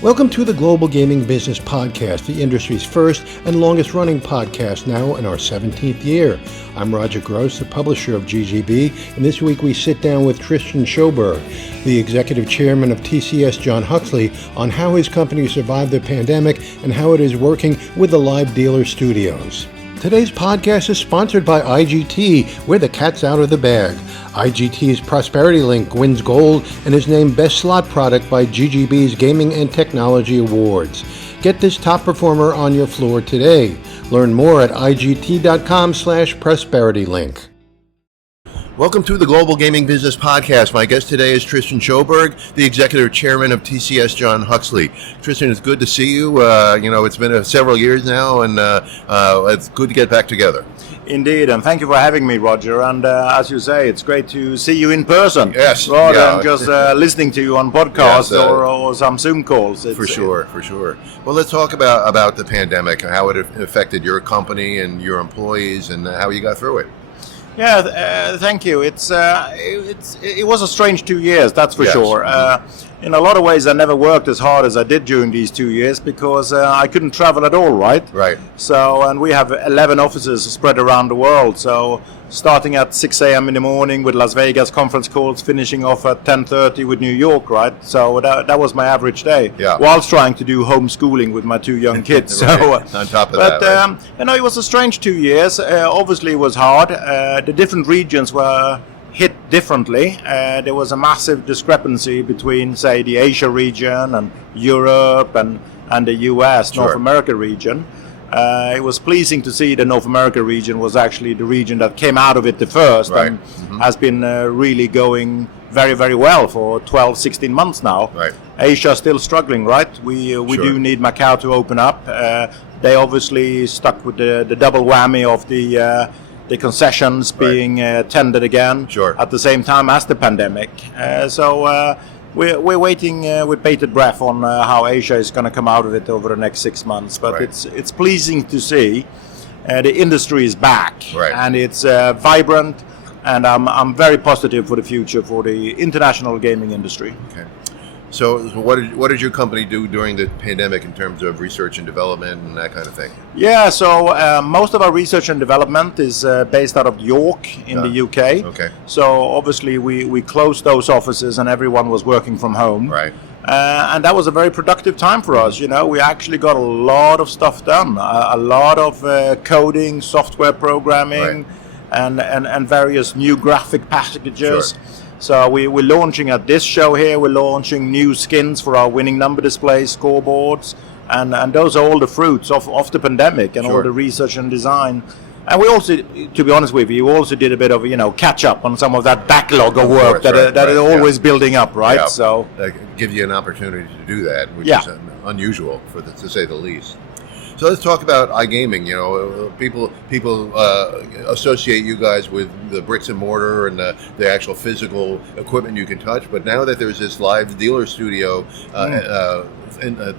Welcome to the Global Gaming Business Podcast, the industry's first and longest running podcast, now in our 17th year. I'm Roger Gross, the publisher of GGB, and this week we sit down with Tristan Sjöberg, the executive chairman of TCSJohnHuxley, on how his company survived the pandemic and how it is working with the live dealer studios. Today's podcast is sponsored by IGT, where the cat's out of the bag. IGT's Prosperity Link wins gold and is named Best Slot Product by GGB's Gaming and Technology Awards. Get this top performer on your floor today. Learn more at igt.com/prosperitylink. Welcome to the Global Gaming Business Podcast. My guest today is Tristan Sjöberg, the Executive Chairman of TCSJohnHuxley. Tristan, it's good to see you. It's been several years now, and it's good to get back together. Indeed, and thank you for having me, Roger. And as you say, it's great to see you in person, yes, rather than just listening to you on podcasts or some Zoom calls. For sure. Well, let's talk about the pandemic and how it affected your company and your employees and how you got through it. Yeah, thank you. It was a strange 2 years, that's for sure. In a lot of ways, I never worked as hard as I did during these 2 years because I couldn't travel at all, right? Right. So, and we have 11 offices spread around the world. So, starting at 6 a.m. in the morning with Las Vegas conference calls, finishing off at 10:30 with New York, right? So that was my average day. Yeah. Whilst trying to do homeschooling with my two young kids. Right. So, on top of that, right? It was a strange 2 years. Obviously, it was hard. The different regions were hit differently. There was a massive discrepancy between, say, the Asia region and Europe and the US, Sure. North America region. It was pleasing to see the North America region was actually the region that came out of it the first, right. and has been really going very, very well for 12, 16 months now. Right. Asia still struggling, right? We Sure. do need Macau to open up. They obviously stuck with the double whammy of the concessions being tendered again Sure. at the same time as the pandemic. We're waiting with bated breath on how Asia is going to come out of it over the next 6 months. But Right. it's pleasing to see the industry is back, Right. and it's vibrant, and I'm very positive for the future for the international gaming industry. Okay. So what did your company do during the pandemic in terms of research and development and that kind of thing? Yeah, so most of our research and development is based out of York in the UK. Okay. So obviously we closed those offices and everyone was working from home. Right. And that was a very productive time for us. We actually got a lot of stuff done, a lot of coding, software programming, and various new graphic packages. Sure. So we're launching at this show here, we're launching new skins for our winning number displays, scoreboards, and those are all the fruits of the pandemic and Sure. all the research and design. And we also, to be honest with you, also did a bit of, catch up on some of that backlog of work that is always building up, right? Yeah. So that gives you an opportunity to do that, which Yeah. is unusual, to say the least. So let's talk about iGaming. People associate you guys with the bricks and mortar and the actual physical equipment you can touch. But now that there's this live dealer studio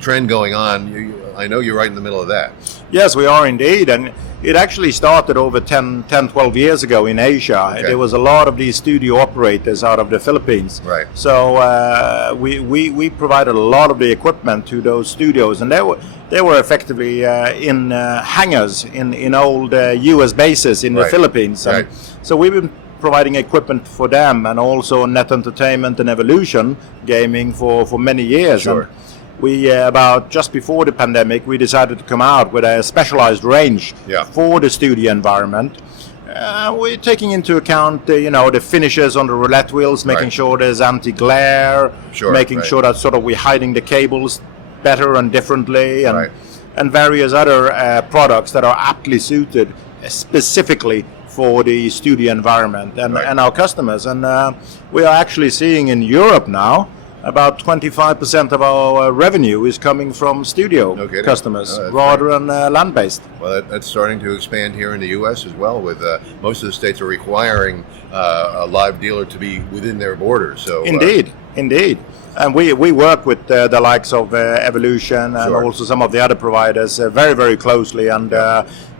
trend going on, I know you're right in the middle of that. yes, we are indeed. And it actually started over 10, 12 years ago in Asia. Okay. There was a lot of these studio operators out of the Philippines. Right. So we provided a lot of the equipment to those studios, and they were effectively in hangars in old US bases in the Right. Philippines. And Right. so we've been providing equipment for them, and also Net Entertainment and Evolution Gaming for many years. Sure. And we about just before the pandemic, we decided to come out with a specialized range for the studio environment. We're taking into account the finishes on the roulette wheels, making Right. sure there's anti-glare, Sure, making right. sure that sort of we're hiding the cables better and differently, and Right. and various other products that are aptly suited specifically for the studio environment and, Right. and our customers. And we are actually seeing in Europe now about 25% of our revenue is coming from studio customers rather than land-based. Well, that's starting to expand here in the U.S. as well. With most of the states are requiring a live dealer to be within their borders. So Indeed. And we work with the likes of Evolution and also some of the other providers very, very closely, and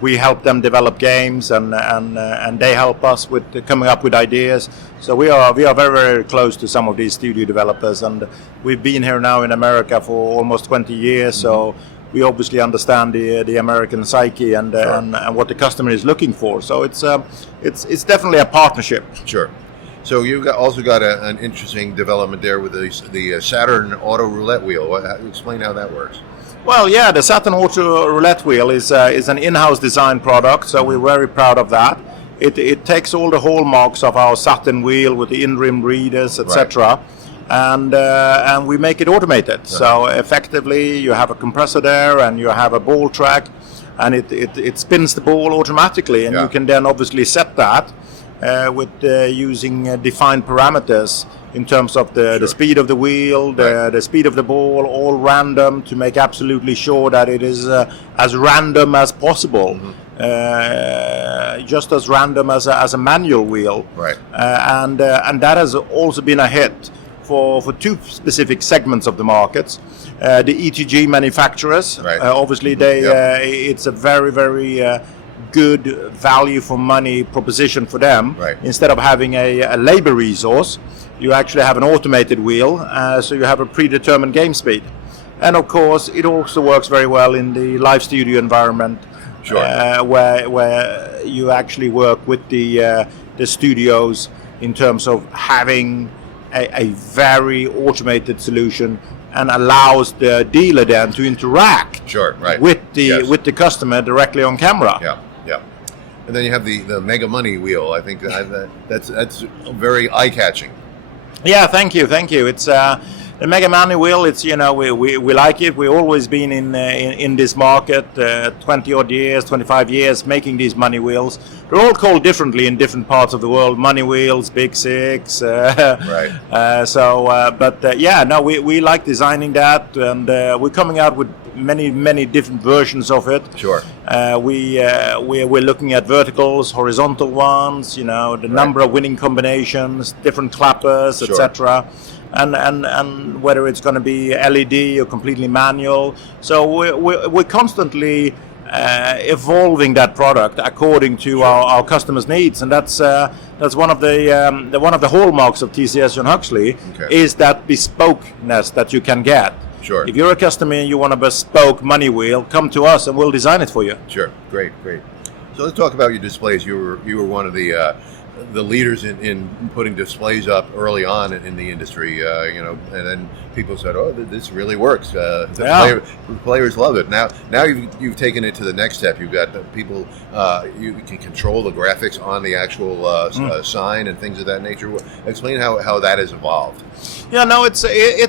we help them develop games, and they help us with coming up with ideas. So we are very, very close to some of these studio developers, and we've been here now in America for almost 20 years. So we obviously understand the American psyche and what the customer is looking for. So it's definitely a partnership. Sure. So you also got an interesting development there with the Saturn Auto Roulette Wheel. Explain how that works. Well, yeah, the Saturn Auto Roulette Wheel is an in-house design product, so we're very proud of that. It takes all the hallmarks of our Saturn wheel with the in-rim readers, etc., and we make it automated. So effectively, you have a compressor there, and you have a ball track, and it spins the ball automatically, and you can then obviously set that with using defined parameters in terms of the speed of the wheel, the speed of the ball, all random, to make absolutely sure that it is as random as possible, just as random as a manual wheel. Right. And that has also been a hit for two specific segments of the markets. The ETG manufacturers, obviously it's a very, very good value for money proposition for them. Instead of having a labor resource, you actually have an automated wheel, so you have a predetermined game speed. And of course, it also works very well in the live studio environment, where you actually work with the studios in terms of having a very automated solution, and allows the dealer then to interact with the customer directly on camera. And then you have the Mega Money wheel. I think that's very eye-catching. Yeah, thank you. It's the Mega Money wheel. It's we like it. We've always been in this market 20 odd years, 25 years making these money wheels. They're all called differently in different parts of the world. Money wheels, Big Six. We like designing that, and we're coming out with many different versions of it. We're looking at verticals, horizontal ones, the number of winning combinations, different clappers, etc. And whether it's going to be LED or completely manual. So we're constantly evolving that product according to our customers' needs, and that's one of the hallmarks of TCSJohnHuxley is that bespokeness that you can get. If you're a customer and you want a bespoke money wheel, come to us and we'll design it for you. Great. So let's talk about your displays. You were one of the leaders in putting displays up early on in the industry, and then people said, "Oh, this really works." Players love it. Now you've taken it to the next step. You've got people. You can control the graphics on the actual sign and things of that nature. Explain how that has evolved. Yeah, no, it's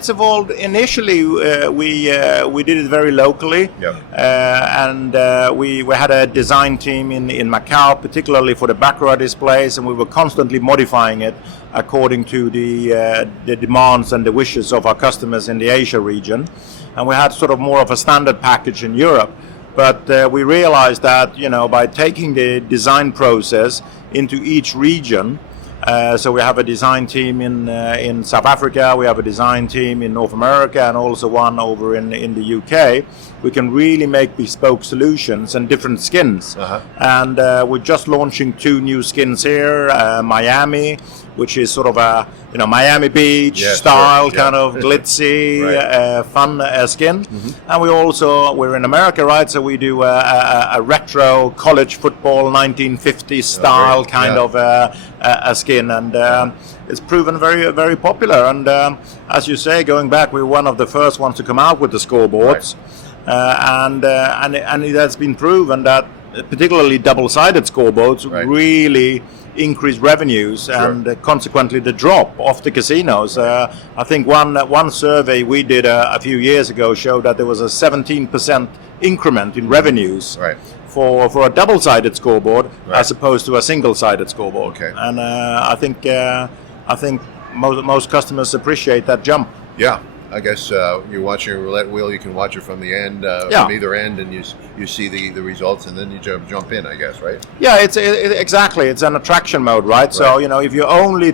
evolved. Initially, we did it very locally, and we had a design team in Macau, particularly for the Baccarat displays, and we were constantly modifying it according to the demands and the wishes of our customers in the Asia region. And we had sort of more of a standard package in Europe. But we realized that, by taking the design process into each region, so we have a design team in South Africa, we have a design team in North America, and also one over in the UK. We can really make bespoke solutions and different skins. And we're just launching 2 new skins here, Miami, which is sort of a Miami Beach style, kind of glitzy, fun skin. And we're in America, right? So we do a retro college football 1950s style kind of a skin, and it's proven very, very popular. And as you say, going back, we're one of the first ones to come out with the scoreboards, and it has been proven that particularly double-sided scoreboards really increase revenues and consequently the drop off the casinos. I think one survey we did a few years ago showed that there was a 17% increment in revenues for a double-sided scoreboard as opposed to a single-sided scoreboard. And I think most customers appreciate that jump. Yeah. I guess you're watching a roulette wheel. You can watch it from the end, from either end, and you see the results, and then you jump in. I guess, right? Yeah, exactly. It's an attraction mode, right? So if you only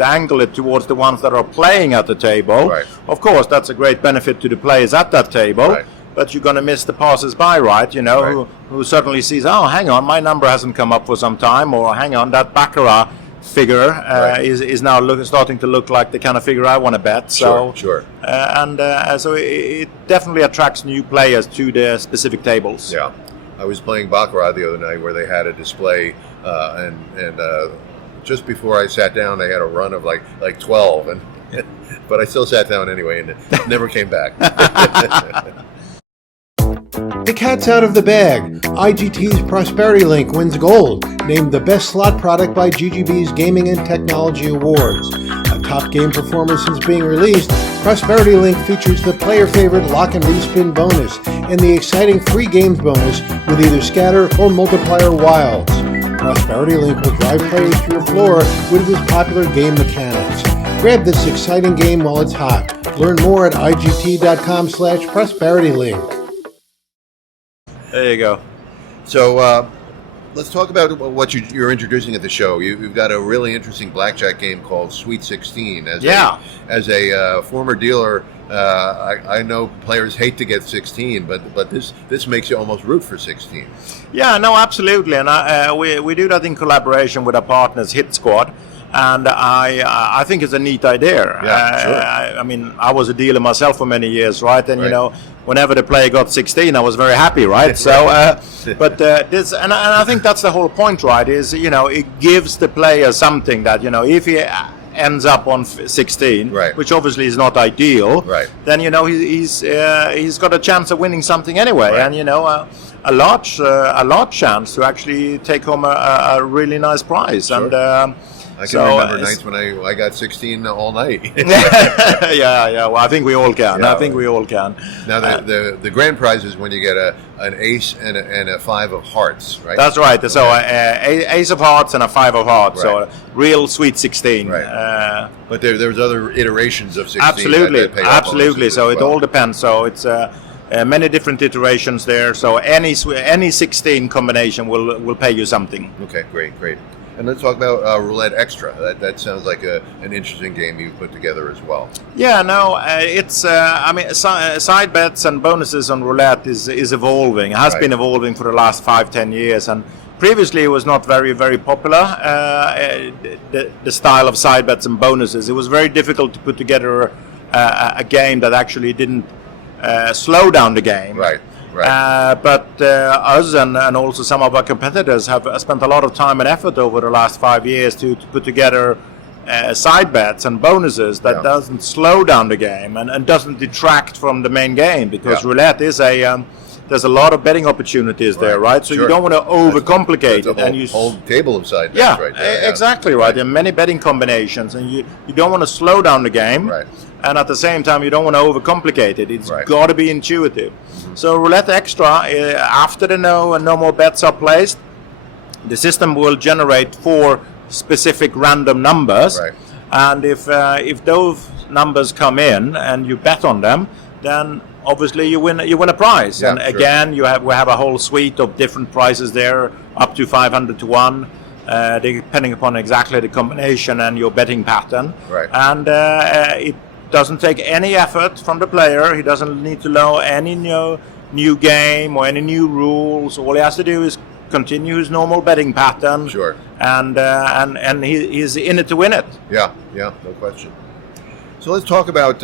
angle it towards the ones that are playing at the table, of course that's a great benefit to the players at that table. Right. But you're going to miss the passers-by, right? Who suddenly sees, oh, hang on, my number hasn't come up for some time, or hang on, that baccarat figure is now starting to look like the kind of figure I want to bet. So, sure. So it definitely attracts new players to the specific tables. Yeah, I was playing baccarat the other night where they had a display, and just before I sat down, they had a run of like 12, and but I still sat down anyway, and it never came back. The cat's out of the bag. IGT's Prosperity Link wins gold, named the best slot product by GGB's Gaming and Technology Awards. A top game performance since being released, Prosperity Link features the player favorite lock and respin bonus and the exciting free games bonus with either scatter or multiplier wilds. Prosperity Link will drive players to your floor with its popular game mechanics. Grab this exciting game while it's hot. Learn more at IGT.com/prosperitylink. There you go. So let's talk about what you're introducing at the show. You've got a really interesting blackjack game called Sweet 16. As a former dealer, I know players hate to get 16, but this makes you almost root for 16. Yeah, no, absolutely, and we do that in collaboration with our partners Hit Squad. And I think it's a neat idea. Yeah, I mean, I was a dealer myself for many years, right? And whenever the player got 16, I was very happy, right? So, but this, and I think that's the whole point, right? Is it gives the player something that if he ends up on 16, which obviously is not ideal, then he's got a chance of winning something anyway, and a large chance to actually take home a really nice prize. Sure. And I can remember nights when I got 16 all night. yeah. Well, I think we all can. Yeah. I think we all can. Now, the grand prize is when you get an ace and a 5 of hearts, right? That's right. So ace of hearts and a 5 of hearts. So a real sweet 16. Right. But there's other iterations of 16. Absolutely. So it all depends. So it's many different iterations there. So any 16 combination will pay you something. Okay, great. And let's talk about Roulette Extra. That sounds like an interesting game you put together as well. Yeah, no, it's side bets and bonuses on roulette is evolving. It has been evolving for the last 5-10 years, and previously it was not very, very popular. The style of side bets and bonuses. It was very difficult to put together a game that actually didn't slow down the game. Right. But us and also some of our competitors have spent a lot of time and effort over the last 5 years to put together side bets and bonuses that doesn't slow down the game and doesn't detract from the main game, because roulette is there's a lot of betting opportunities there, right? So you don't want to overcomplicate it. And whole table of side bets right there. Exactly right. There are many betting combinations, and you don't want to slow down the game. Right. And at the same time, you don't want to overcomplicate it. It's got to be intuitive. Mm-hmm. So Roulette Extra, after the no more bets are placed, the system will generate 4 specific random numbers. Right. And if those numbers come in and you bet on them, then obviously you win a prize. Yeah, and again, we have a whole suite of different prizes there, up to 500 to 1. Depending upon exactly the combination and your betting pattern. Right. And it doesn't take any effort from the player. He doesn't need to know any new game or any new rules. All he has to do is continue his normal betting pattern. Sure. And he's in it to win it. Yeah, no question. So let's talk about,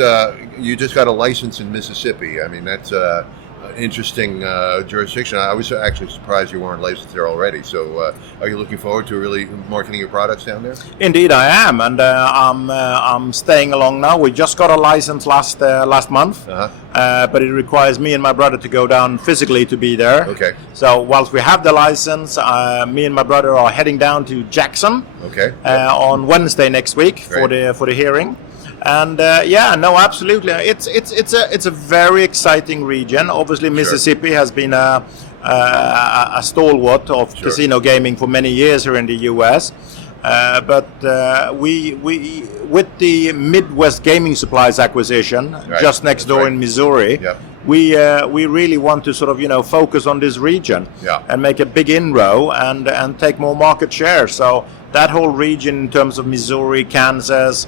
you just got a license in Mississippi. I mean, that's an interesting jurisdiction. I was actually surprised you weren't licensed there already. So are you looking forward to really marketing your products down there? Indeed, I am, and I'm staying along now. We just got a license last month, but it requires me and my brother to go down physically to be there. Okay. So whilst we have the license, me and my brother are heading down to Jackson. Okay. On Wednesday next week for the hearing. And absolutely, it's a very exciting region. Obviously, Mississippi has been a stalwart of casino gaming for many years here in the U.S. But we with the Midwest Gaming Supplies acquisition just next door in Missouri, we really want to sort of focus on this region and make a big inroad and take more market share. So that whole region in terms of Missouri, Kansas,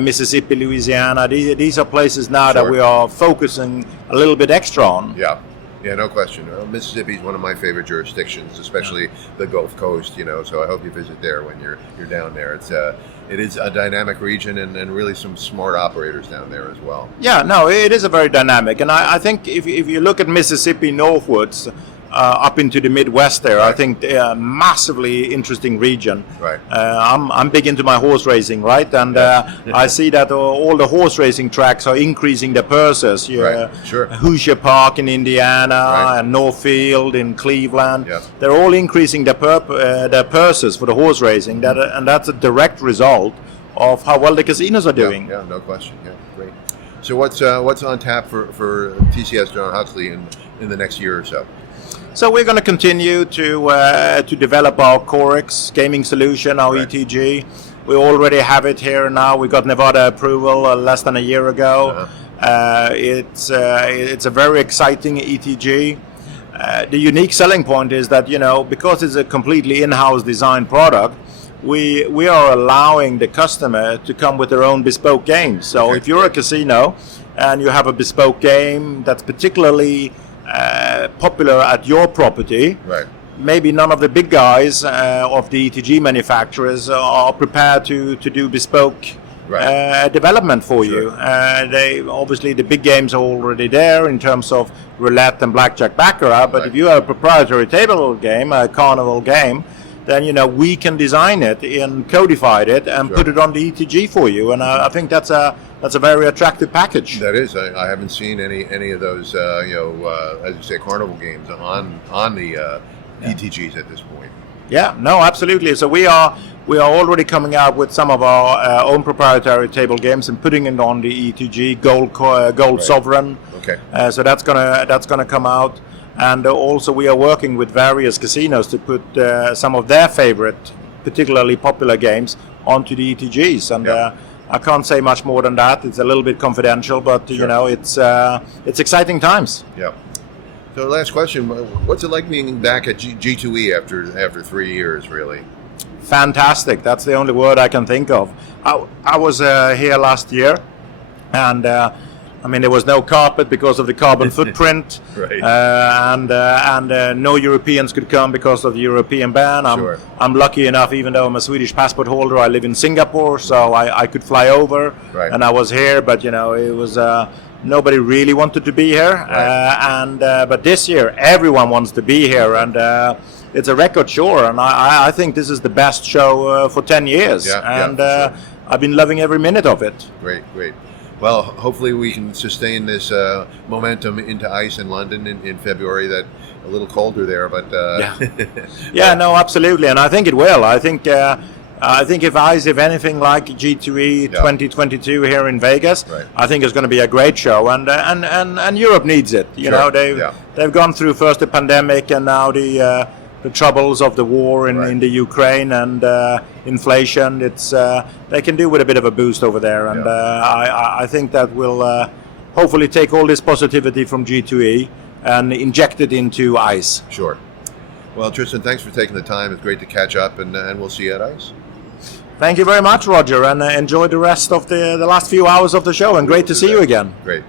Mississippi, Louisiana, these are places now that we are focusing a little bit extra on. Yeah, no question. Mississippi is one of my favorite jurisdictions, especially the Gulf Coast. So I hope you visit there when you're down there. It is a dynamic region and really some smart operators down there as well. Yeah, no, it is a very dynamic, and I think if you look at Mississippi northwards, up into the Midwest there, I think a massively interesting region. I'm big into my horse racing, right? And I see that all the horse racing tracks are increasing the purses. Hoosier Park in Indiana and Northfield in Cleveland. They're all increasing their purses for the horse racing. And that's a direct result of how well the casinos are doing. Yeah, no question. Yeah, great. So what's on tap for TCSJohnHuxley in the next year or so? So we're going to continue to develop our Corex gaming solution, our ETG. We already have it here now. We got Nevada approval less than a year ago. It's a very exciting ETG. The unique selling point is that because it's a completely in-house designed product, we are allowing the customer to come with their own bespoke games. So if you're a casino and you have a bespoke game that's particularly popular at your property, maybe none of the big guys of the ETG manufacturers are prepared to do bespoke development for you. They obviously, the big games are already there in terms of roulette and blackjack baccarat, but if you have a proprietary table game, a carnival game, then we can design it and codify it and put it on the ETG for you, and I think that's a very attractive package. That is. I haven't seen any of those as you say, carnival games on the ETGs at this point. Yeah, no, absolutely. So we are already coming out with some of our own proprietary table games and putting it on the ETG Gold Sovereign. So that's gonna come out. And also we are working with various casinos to put some of their favorite, particularly popular games onto the ETGs. And I can't say much more than that. It's a little bit confidential, but it's exciting times. Yeah. So last question, what's it like being back at G2E after 3 years, really? Fantastic. That's the only word I can think of. I was here last year, and there was no carpet because of the carbon footprint, and no Europeans could come because of the European ban. I'm lucky enough, even though I'm a Swedish passport holder, I live in Singapore, so I could fly over, and I was here, but it was nobody really wanted to be here, but this year everyone wants to be here, and it's a record show, and I think this is the best show for 10 years, I've been loving every minute of it. Great. Well, hopefully we can sustain this momentum into ICE in London in February. That a little colder there, but no, absolutely, and I think it will. I think if ICE, if anything like G2E 2022 here in Vegas, I think it's going to be a great show, and Europe needs it. They've gone through first the pandemic and now the troubles of the war in the Ukraine and inflation. They can do with a bit of a boost over there, and I think that will hopefully take all this positivity from G2E and inject it into ICE. Sure. Well, Tristan, thanks for taking the time. It's great to catch up, and we'll see you at ICE. Thank you very much, Roger, and enjoy the rest of the last few hours of the show, and great to see you again. Great.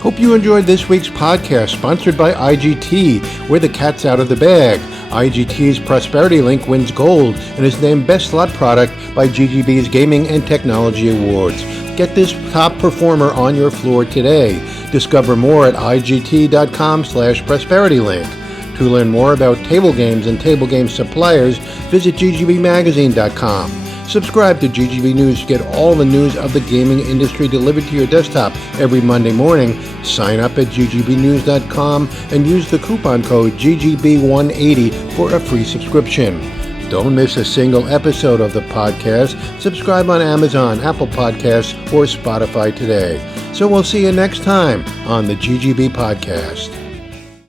Hope you enjoyed this week's podcast, sponsored by IGT, where the cat's out of the bag. IGT's Prosperity Link wins gold and is named Best Slot Product by GGB's Gaming and Technology Awards. Get this top performer on your floor today. Discover more at IGT.com/ProsperityLink. To learn more about table games and table game suppliers, visit GGBmagazine.com. Subscribe to GGB News to get all the news of the gaming industry delivered to your desktop every Monday morning. Sign up at ggbnews.com and use the coupon code GGB180 for a free subscription. Don't miss a single episode of the podcast. Subscribe on Amazon, Apple Podcasts, or Spotify today. So we'll see you next time on the GGB Podcast.